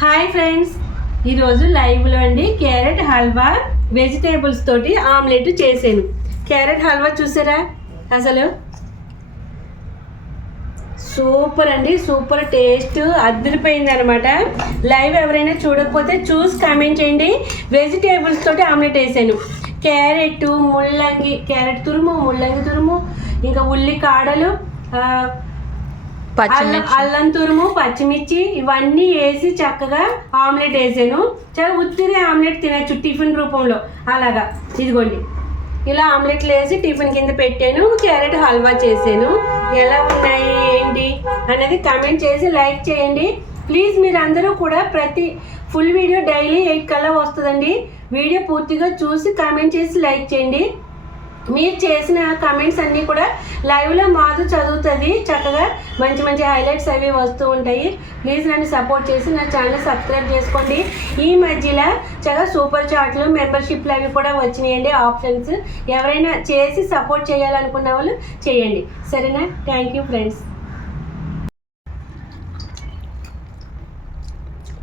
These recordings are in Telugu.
హాయ్ ఫ్రెండ్స్, ఈరోజు లైవ్లో అండి క్యారెట్ హల్వా వెజిటేబుల్స్ తోటి ఆమ్లెట్ చేశాను. క్యారెట్ హల్వా చూసారా? అసలు సూపర్ అండి, సూపర్ టేస్ట్ అదిరిపోయింది అనమాట. లైవ్ ఎవరైనా చూడకపోతే చూసి కామెంట్ చేయండి. వెజిటేబుల్స్ తోటి ఆమ్లెట్ వేసాను. క్యారెట్, ముల్లంగి, క్యారెట్ తురుము, ముల్లంగి తురుము, ఇంకా ఉల్లి కాడలు, అల్లం తురుము, పచ్చిమిర్చి ఇవన్నీ వేసి చక్కగా ఆమ్లెట్ వేసాను. చాలా ఉత్తిదే ఆమ్లెట్ తినచ్చు టిఫిన్ రూపంలో. అలాగా ఇదిగోండి, ఇలా ఆమ్లెట్లు వేసి టిఫిన్ కింద పెట్టాను. క్యారెట్ హల్వా చేశాను. ఎలా ఉన్నాయి ఏంటి అనేది కామెంట్ చేసి లైక్ చేయండి ప్లీజ్. మీరు అందరూ కూడా ప్రతి ఫుల్ వీడియో డైలీ 8 కల్లా వస్తుందండి. వీడియో పూర్తిగా చూసి కామెంట్ చేసి లైక్ చేయండి. మీరు చేసిన కామెంట్స్ అన్నీ కూడా లైవ్లో మాధు చదువుతుంది. చక్కగా మంచి మంచి హైలైట్స్ అవి వస్తూ ఉంటాయి. ప్లీజ్ నన్ను సపోర్ట్ చేసి నా ఛానల్ సబ్స్క్రైబ్ చేసుకోండి. ఈ మధ్యలో చక్కగా సూపర్ చాట్లు, మెంబర్షిప్లు అవి కూడా వచ్చినాయండి ఆప్షన్స్. ఎవరైనా చేసి సపోర్ట్ చేయాలనుకున్న వాళ్ళు చేయండి, సరేనా? Thank you friends.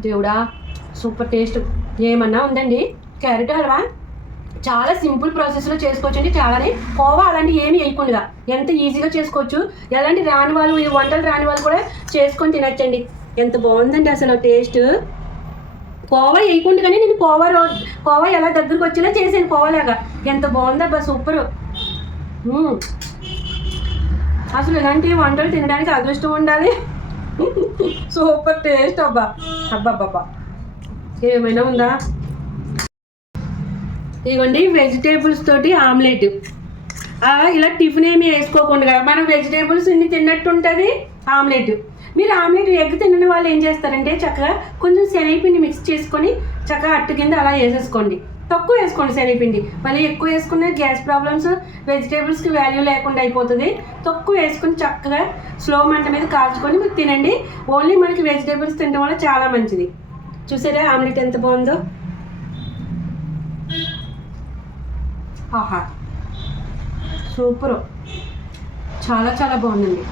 దేవుడా, సూపర్ టేస్ట్ ఏమన్నా ఉందండి. క్యారెట్ హల్వా చాలా సింపుల్ ప్రాసెస్లో చేసుకోవచ్చండి. చాలానే కోవా అలాంటివి ఏమి వేయకుండా ఎంత ఈజీగా చేసుకోవచ్చు. ఎలాంటి రాని వాళ్ళు, ఈ వంటలు రాని వాళ్ళు కూడా చేసుకొని తినచ్చండి. ఎంత బాగుందండి అసలు టేస్ట్. కోవా వేయకుండా కానీ నేను కోవా ఎలా దగ్గరకు వచ్చేలా చేసాను. కోవాలాగా ఎంత బాగుందబ్బా, సూపరు. అసలు ఇలాంటి వంటలు తినడానికి అదృష్టం ఉండాలి. సూపర్ టేస్ట్ అబ్బా అబ్బాబ్బా. ఏమైనా ఉందా? ఇదిగోండి వెజిటేబుల్స్ తోటి ఆమ్లెట్. ఇలా టిఫిన్ ఏమి వేసుకోకుండా మనం వెజిటేబుల్స్ ఇన్ని తిన్నట్టు ఉంటుంది ఆమ్లెట్. మీరు ఆమ్లెట్ ఎగ్ తినని వాళ్ళు ఏం చేస్తారంటే చక్కగా కొంచెం శనగపిండి మిక్స్ చేసుకొని చక్కగా అట్టు కింద అలా వేసేసుకోండి. తక్కువ వేసుకోండి శనగపిండి. మళ్ళీ ఎక్కువ వేసుకున్న గ్యాస్ ప్రాబ్లమ్స్, వెజిటేబుల్స్కి వాల్యూ లేకుండా అయిపోతుంది. తక్కువ వేసుకొని చక్కగా స్లో మంట మీద కాల్చుకొని మీరు తినండి. ఓన్లీ మనకి వెజిటేబుల్స్ తినడం వల్ల చాలా మంచిది. చూసారా ఆమ్లెట్ ఎంత బాగుందో? ఆహా, సూపరు, చాలా చాలా బాగుందండి.